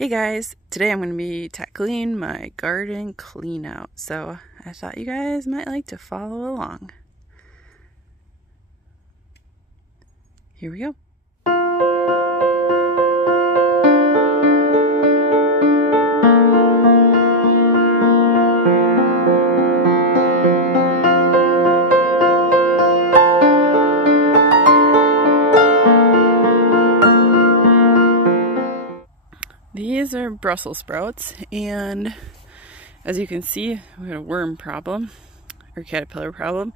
Hey guys, today I'm going to be tackling my garden clean out, so I thought you guys might like to follow along. Here we go. These are Brussels sprouts, and as you can see, we had a worm problem, or caterpillar problem.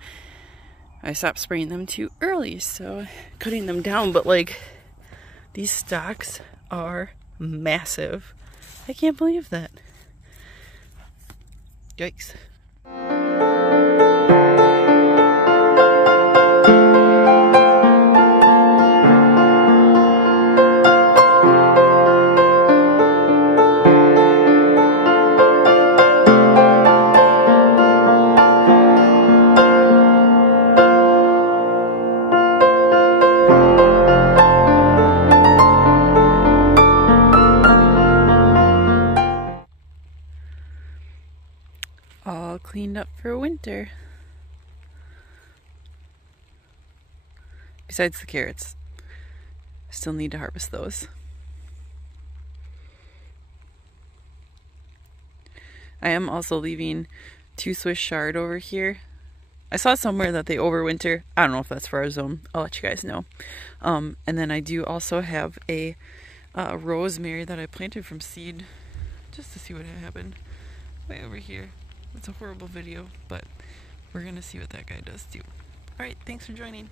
I stopped spraying them too early, so cutting them down, but like, these stalks are massive. I can't believe that. Yikes. All cleaned up for winter. Besides the carrots. I still need to harvest those. I am also leaving 2 Swiss chard over here. I saw somewhere that they overwinter. I don't know if that's for our zone. I'll let you guys know. And then I do also have a rosemary that I planted from seed just to see what happened. Way over here. It's a horrible video, but we're gonna see what that guy does too. Alright, thanks for joining.